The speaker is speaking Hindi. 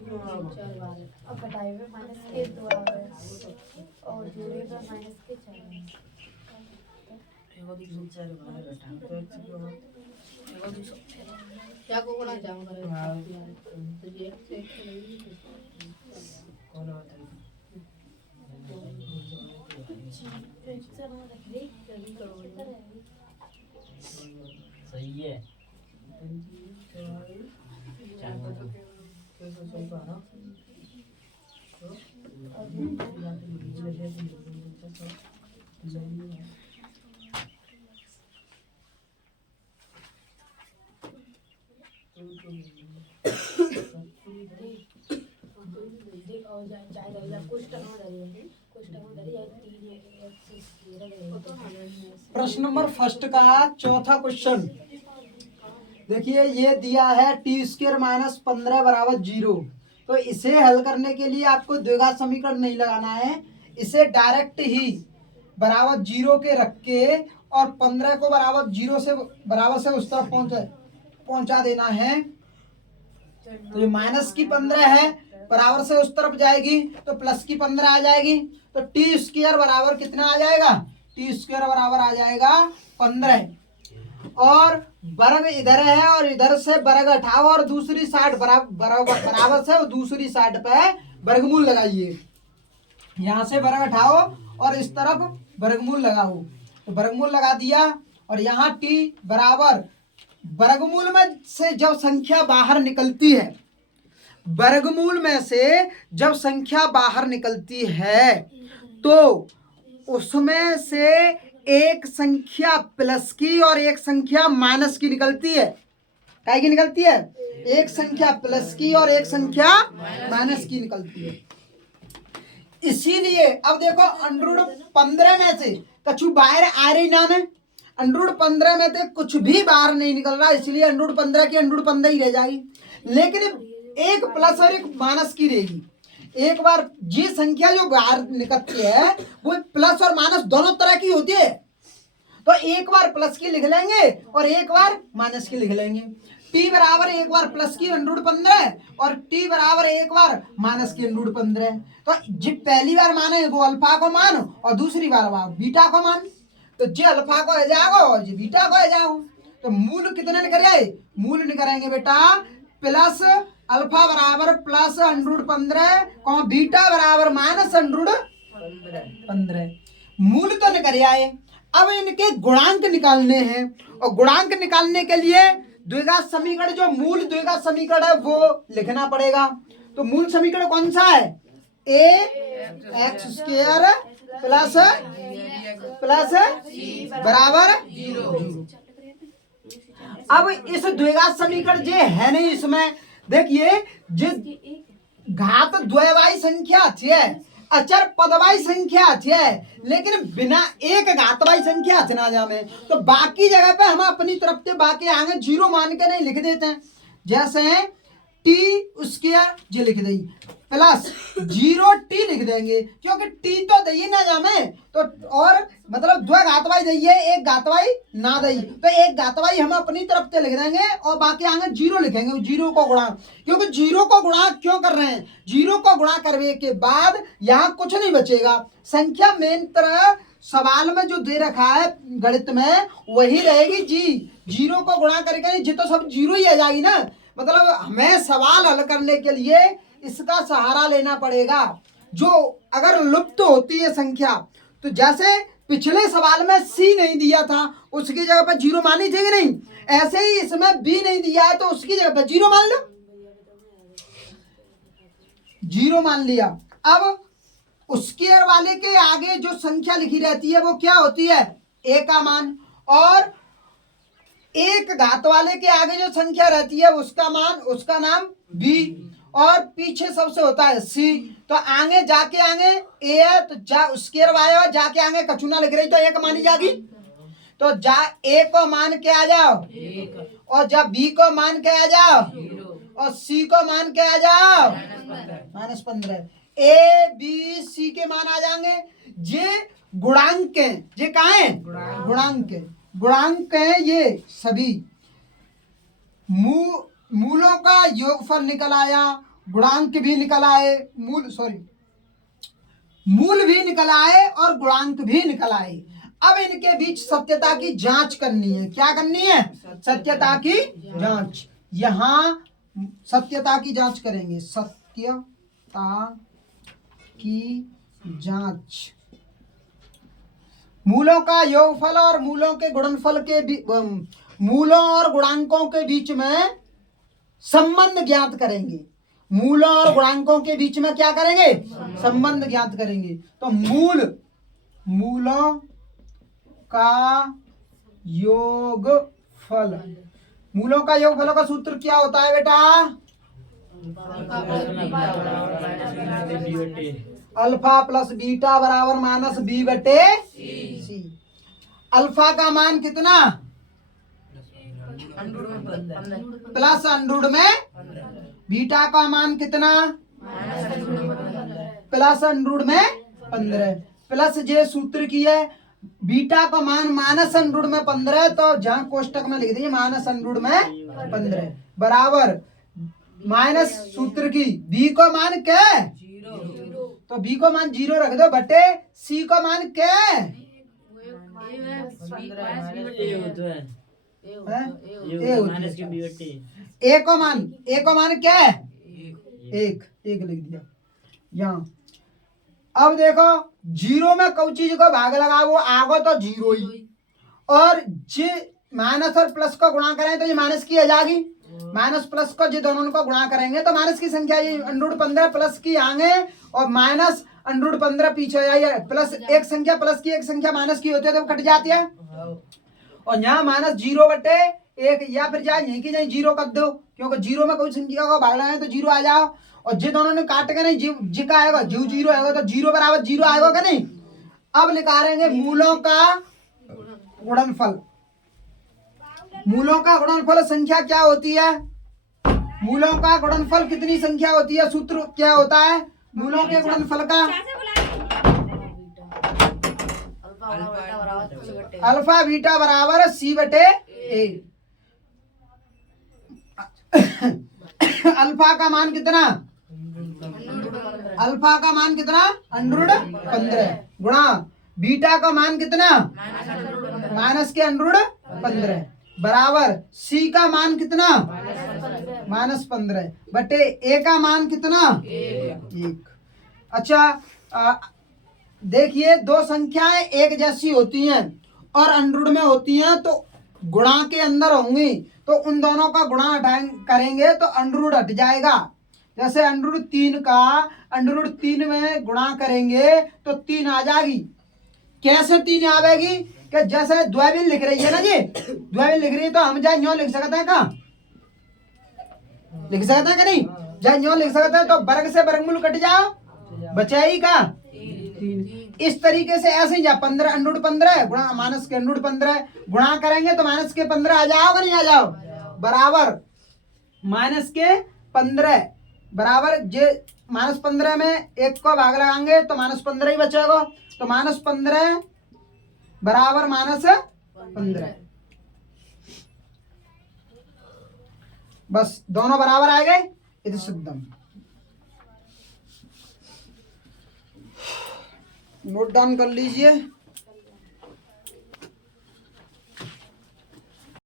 और घटाए हुए माइनस के 2 आवे और जोड़े हुए माइनस के 4 क्या को बड़ा जाम करे तो ये सही है। प्रश्न नंबर फर्स्ट का चौथा क्वेश्चन देखिए, ये दिया है टी स्क्वायर माइनस 15 बराबर 0। तो इसे हल करने के लिए आपको द्विघात समीकरण नहीं लगाना है, इसे डायरेक्ट ही बराबर 0 के रख के और 15 को बराबर 0 से बराबर से उस तरफ पहुंचा देना है। तो जो माइनस की 15 है बराबर से उस तरफ जाएगी तो प्लस की 15 आ जाएगी। तो टी स्क्वायर बराबर कितना आ जाएगा? टी स्क्वायर बराबर आ जाएगा 15 और वर्ग इधर है और इधर से वर्ग हटाओ और दूसरी साइड बराबर से दूसरी साइड पे वर्गमूल लगाइए। यहाँ से वर्ग हटाओ और इस तरफ वर्गमूल लगाओ। तो वर्गमूल लगा दिया और यहाँ टी बराबर वर्गमूल में से जब संख्या बाहर निकलती है, वर्गमूल में से जब संख्या बाहर निकलती है तो उसमें से एक संख्या प्लस की और एक संख्या माइनस की निकलती है। काय की निकलती है? एक संख्या प्लस की और एक संख्या माइनस की निकलती है। इसीलिए अब देखो अंडरूट 15 में से कछु बाहर आ रही ना ने, अंडरूट 15 में से कुछ भी बाहर नहीं निकल रहा, इसलिए अंडरूट 15 की अंडरूट 15 ही रह जाएगी। लेकिन एक प्लस और एक माइनस की रहेगी। एक बार जी संख्या जो बाहर निकलती है वो प्लस और माइनस दोनों तरह की होती है। तो एक बार प्लस की लिख लेंगे और एक बार माइनस की लिख लेंगे। टी बराबर एक बार प्लस की अंडरूट 15 और टी बराबर एक बार माइनस की अंडरूट 15। तो जी पहली बार माने वो अल्फा को मान और दूसरी बार बीटा को मान। तो जी अल्फा को है जाओ और जी बीटा को है जाओ। तो मूल कितने निकले? मूल निकलेंगे बेटा प्लस अल्फा बराबर प्लस अंडरूट 15 और बीटा बराबर माइनस अंडरूट 15। मूल तो निकल आए। अब इनके गुणांक निकालने हैं और गुणांक निकालने के लिए द्विघात समीकरण, जो मूल द्विघात समीकरण है वो लिखना पड़ेगा। तो मूल समीकरण कौन सा है? ए एक्स स्क्वायर प्लस बराबर 0। अब इस द्विघात समीकरण जे है नहीं, इसमें देखिए जिस घात द्वयवाई संख्या है, अचर पदवाई संख्या है, लेकिन बिना एक घातवाई संख्या ना जामे तो बाकी जगह पे हम अपनी तरफ से बाकी आगे 0 मान के नहीं लिख देते हैं। जैसे टी स्क्वायर जो लिख दी प्लस 0 टी लिख देंगे, क्योंकि टी तो दही ना जामे तो, और मतलब दो घातवाई दही है, एक घातवाई ना दही, तो एक घातवाई हम अपनी तरफ से लिख देंगे और बाकी आगे 0 लिखेंगे। 0 को गुणा, क्योंकि 0 को गुणा क्यों कर रहे हैं? 0 को गुणा करने के बाद यहाँ कुछ नहीं बचेगा। संख्या मेन तरह सवाल में जो दे रखा है गणित में वही रहेगी जी। 0 को गुणा करके जी तो सब 0 ही आ जाएगी ना। मतलब हमें सवाल हल करने के लिए इसका सहारा लेना पड़ेगा। जो अगर लुप्त होती है संख्या, तो जैसे पिछले सवाल में सी नहीं दिया था उसकी जगह पर 0 मानी थी कि नहीं, ऐसे ही इसमें बी नहीं दिया है तो उसकी जगह पर 0 मान लो, 0 मान लिया। अब उसके वाले के आगे जो संख्या लिखी रहती है वो क्या होती है? ए का मान, और एक घात वाले के आगे जो संख्या रहती है उसका मान, उसका नाम बी, और पीछे सबसे होता है सी। तो आगे जाके आगे ए है तो जा उसके वाय जाके आगे कचुना लिख रही तो एक मानी जाएगी। तो जा ए को मान के आ जाओ और जब बी को मान के आ जाओ और सी को मान के आ जाओ -15। ए बी सी के मान आ जाएंगे। ये गुणांक है, ये कहाँ है? गुणांक है, गुणांक है ये सभी। मूलों का योगफल निकल आया, गुणांक भी निकल आए, मूल भी निकल आए और गुणांक भी निकल आए। अब इनके बीच सत्यता की जांच करनी है। क्या करनी है? सत्यता की जांच। यहाँ सत्यता की जांच करेंगे, सत्यता की जांच। मूलों का योगफल और मूलों के गुणनफल के मूलों और गुणांकों के बीच में संबंध ज्ञात करेंगे। मूलों और गुणांकों के बीच में क्या करेंगे? संबंध ज्ञात करेंगे। तो मूलों का योगफल, मूलों का योगफल का सूत्र क्या होता है बेटा? अल्फा प्लस बीटा बराबर माइनस बी बटे सी। अल्फा का मान कितना? प्लस अंडरूट में। बीटा का मान कितना? प्लस अंडरूट में 15। प्लस जे सूत्र की है, बीटा का मान माइनस अंडरूट में 15, तो जहां कोष्टक में लिख दीजिए माइनस अंडरूट में 15 बराबर माइनस सूत्र की बी को मान क्या है? तो बी को मान 0 रख दो बटे सी को मान क्या है? ए को मान क्या है? एक लिख दिया यहाँ। अब देखो 0 में कोई चीज को भाग लगा वो आगो तो 0 ही, और जे माइनस और प्लस को गुणा करें तो ये माइनस की आ जाएगी। माइनस प्लस को जो दोनों को गुणा करेंगे तो माइनस की संख्या ये अंडरूट 15 प्लस की आगे और माइनस अंडरूट 15 पीछे आइए। प्लस एक संख्या प्लस की एक संख्या माइनस की होती है तो कट जाती है, और यहाँ माइनस 0 बटे 1, या फिर जाए यहीं की 0 कर दो, क्योंकि 0 में कोई संख्या को भागना है तो 0 आ जाओ। और जे दोनों ने काट के नहीं जी का आएगा, जीव 0 आएगा तो 0 बराबर 0 आएगा क्या नहीं। अब निकालेंगे मूलों का गुणनफल। मूलों का गुणनफल संख्या क्या होती है? मूलों का गुणनफल कितनी संख्या होती है? सूत्र क्या होता है मूलों के गुणनफल का? अल्फा बीटा बराबर सी बटे ए। अल्फा का मान कितना? अल्फा का मान कितना? अंडरूट 15 गुणा बीटा का मान कितना? माइनस के अंडरूट 15 बराबर सी का मान कितना? माइनस 15 बटे ए का मान कितना? 1। अच्छा देखिए, दो संख्याएं एक जैसी होती हैं और अंडरूट में होती हैं तो गुणा के अंदर होंगी, तो उन दोनों का गुणा करेंगे तो अंडरूट हट जाएगा। जैसे अंडरूट 3 का अंडरूट 3 में गुणा करेंगे तो 3 आ जाएगी। कैसे 3 आवेगी? कि जैसे द्विविल लिख रही है ना जी, द्विविल लिख रही है तो हम जाए न्यों लिख सकते हैं, कहाँ लिख सकते हैं कि नहीं? जाए न्यों लिख सकते हैं तो वर्ग से वर्गमूल कट जाओ, बचाई का 3। इस तरीके से ऐसे ही जा 15 अंडरूट 15 गुणा माइनस के अंडरूट 15 गुणा करेंगे तो माइनस के 15 आ जाओगे नहीं आ जाओ बराबर माइनस के 15 बराबर जे माइनस 15 में 1 को भाग लगाएंगे तो माइनस 15 ही बचेगा, तो माइनस 15 बराबर माइनस 15। बस दोनों बराबर आ गए, इधर सिद्धम। नोट डाउन कर लीजिए।